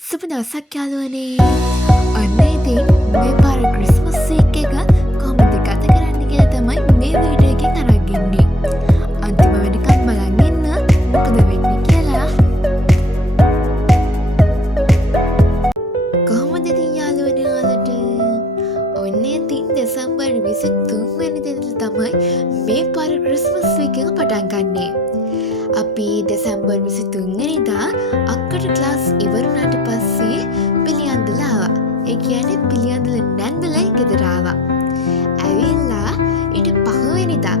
සුබ දවසක් යාළුවනේ. ඔන්න ඉතින් මේ පාර ක්‍රිස්මස් වීක් එක කොහොමද ගත කරන්න කියලා තමයි මේ වීඩියෝ එකෙන් අරන් ඉන්නේ. අන්තිම වෙනකම් බලන් ඉන්න මොකද වෙන්නේ කියලා. කොහොමද ඉතින් යාළුවනේ ඔයාලට? ඔන්න ඉතින් දෙසැම්බර් 23 වෙනිදා තමයි මේ පාර ක්‍රිස්මස් වීක් එක පටන් ගන්නේ. අපි දෙසැම්බර් 23 වෙනිදා අක්කට ක්ලාස් ඉවරුණාට පස්සේ පිළියන්දලා ආවා. ඒ කියන්නේ පිළියන්දල නැන්දලා ගෙදර ආවා. ඇවිල්ලා ඊට 5 වෙනිදා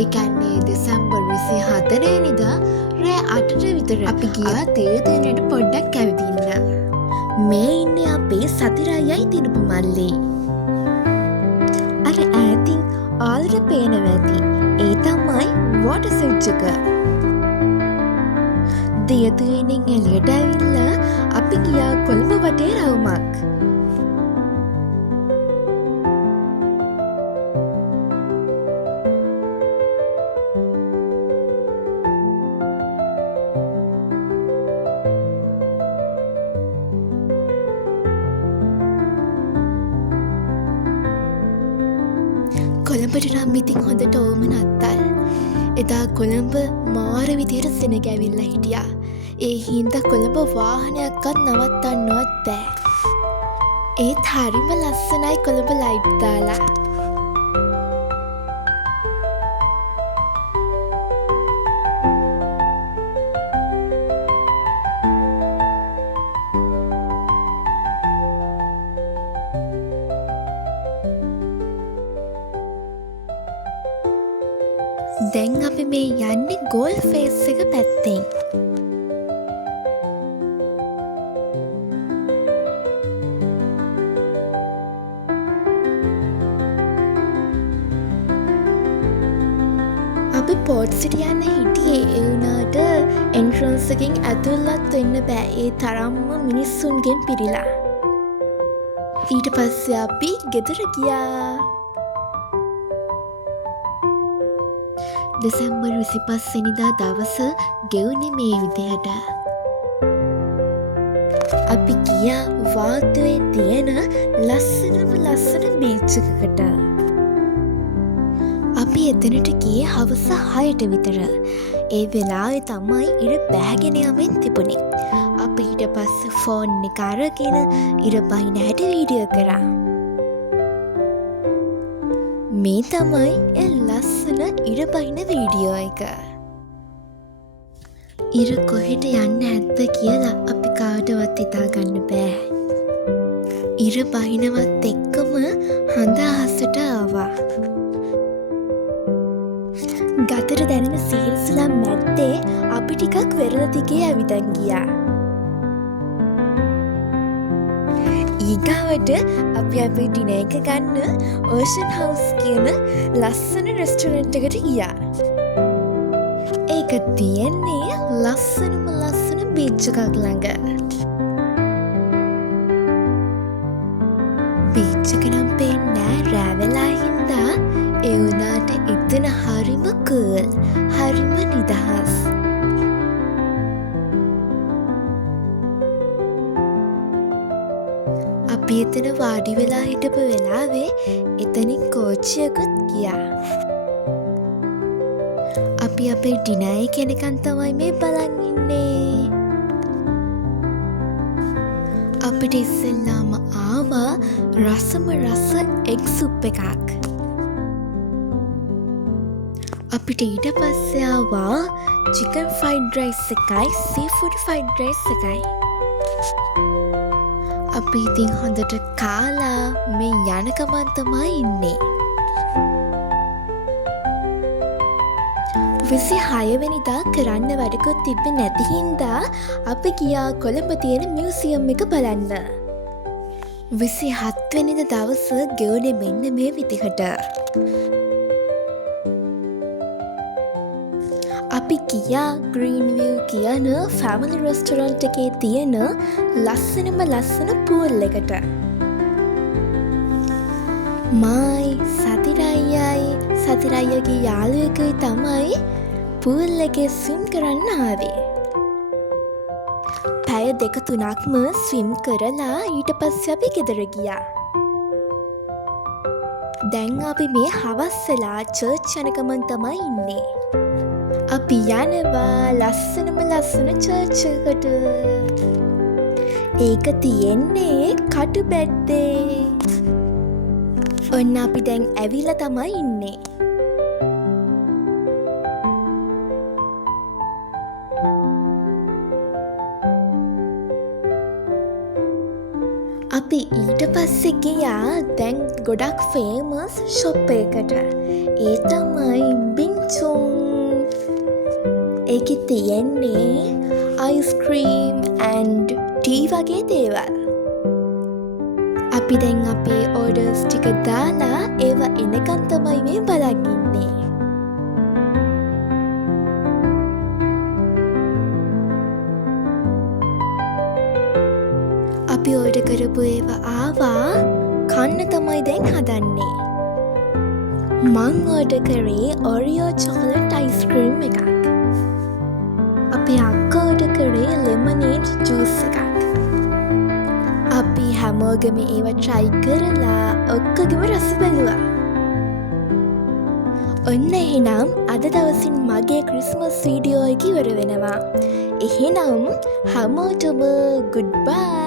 ඒ කියන්නේ දෙසැම්බර් 24 වෙනිදා රෑ 8ට විතර අපි ගියා තේරෙන්නට පොඩ්ඩක් ඇවිදින්න. මේ ඉන්නේ අපේ සතිරායයි දිනපු මල්ලේ. අර ඈතින් ආලට පේනවා ඇති. ඒ තමයි වෝටර් ස්විච් එක. දියතුවෙනින් එළියට ඇවිල්ලා අපි ගියා කොළඹ වටේ රවුමක්. කොළඹට නම් ඉතින් හොඳට ඕම නත්තල්. එදා කොළඹ මාර විදියට සෙනග ඇවිල්ලා හිටියා. ඒ හින්දා කොළඹ වාහනයක්වත් නවත්තන්නවත් බෑ. ඒත් හරිම ලස්සනයි කොළඹ ලයිට් දාලා. දැන් අපි මේ යන්නේ ගෝල් ෆේස් එක පැත්තෙන්. අපි පෝට් සිටි යන්න හිටියේ. ඒ වුණාට එන්ට්‍රන්ස් එකෙන් ඇතුළත් වෙන්න බෑ. ඒ තරම්ම මිනිස්සුන්ගෙන් පිරීලා. ඊට පස්සේ අපි ගෙදර ගියා. දෙසැම්බර් 25 වෙනිදා දවස ගෙවුනේ මේ විදිහට. අපි ගියා වාතුවේ තියෙන ලස්සන බීච් එකකට. අපි එතනට ගියේ හවස 6ට විතර. ඒ වෙලාවේ තමයි ඉර බෑගෙන යමින් තිබුණේ. අපි ඊට පස්සේ ෆෝන් එක අරගෙන ඉර බහින හැටි වීඩියෝ කරා. මේ තමයි ඒ ලස්සන ඉර බහින වීඩියෝ එක. ඉර කොහෙට යන්න ඇත්ද කියලා අපි කාටවත් හිතා ගන්න බෑ. ඉර බහිනවත් එක්කම හඳ අහසට ආවා. ගතට දැනෙන සීල්සලම් මැත්තේ අපි ටිකක් වෙරළ දිගේ ඇවිදන් ගියා. ඊගාවට අපි අපේ ඩිනර් එක ගන්න ඕෂන් හවුස් කියන ලස්සන රෙස්ටොරන්ට් එකට ගියා. ඒක තියෙන්නේ ලස්සන බීච් එකක් ළඟ. බීච් එක නම් පේන්නේ රෑ වෙලා හින්දා. ඒ වුණාට එතන හරිම කූල්, හරිම නිදහස්. අපි එතන වාඩි වෙලා හිටපු වෙලාවේ එතනින් කෝච්චියකුත් ගියා. අපි අපේ ඩිනර් එක එනකන් තමයි මේ බලන් ඉන්නේ. අපිට ඉස්සෙල්ලාම ආවා රස එග් සුප් එකක්. අපිට ඊට පස්සේ ආවා චිකන් ෆ්‍රයිඩ් රයිස් එකයි සීෆුඩ් ෆ්‍රයිඩ් රයිස් එකයි. අපි ඉතින් හොඳට කාලා මේ යන ගමන් තමයි ඉන්නේ. 26 වෙනිදා කරන්න වැඩකුත් තිබ්බේ නැති හින්දා අපි ගියා කොළඹ තියෙන මියුසියම් එක බලන්න. 27 වෙනිදා දවස ගෙවුනේ මෙන්න මේ විදිහට. අපි ගියා ග්‍රීන් විව් කියන ෆැමිලි රෙස්ටොරන්ට් එකේ තියෙන ලස්සන පූල් එකට. මයි සතිරායගේ යාළුවෙකුයි තමයි පූල් එකේ ස්විම් කරන්න ආවේ. පැය දෙක තුනක්ම ස්විම් කරලා ඊට පස්සේ අපි ගෙදර ගියා. දැන් අපි මේ හවස් වෙලා චර්ච් යන ගමන් තමයි ඉන්නේ. අපි යනවා ලස්සනම ලස්සන චර්ච් එකට. ඒක තියෙන්නේ කටුබැද්දේ. ඔන්න අපි දැන් ඇවිල්ලා තමයි ඉන්නේ. අපි ඊට පස්සේ ගියා දැන් ගොඩක් ෆේමස් ෂොප් එකකට. ඒ තමයි බින්චුන්. ඒකෙ තියෙන්නේ අයිස්ක්‍රීම් ඇන්ඩ් ටී වගේ දේවල්. අපි දැන් අපේ ඕඩර්ස් ටික දාලා ඒවා එනකන් තමයි මේ බලන් ඉන්නේ. අපි ඕඩර් කරපු ඒවා ආවා. කන්න තමයි දැන් හදන්නේ. මං ඕඩර් කරේ ඔරියෝ චොකලට් අයිස්ක්‍රීම් එකක්. අපේ අක්කා ඕඩර් කරේ ලෙමනේඩ් ජූස් එකක්. අපි හැමෝගම ඒවා ට්‍රයි කරලා ඔක්කොගෙම රස බැලුවා. ඔන්න එහෙනම් අද දවසින් මගේ ක්‍රිස්මස් වීඩියෝ එක ඉවර වෙනවා. එහෙනම් හැමෝටම ගුඩ් බයි.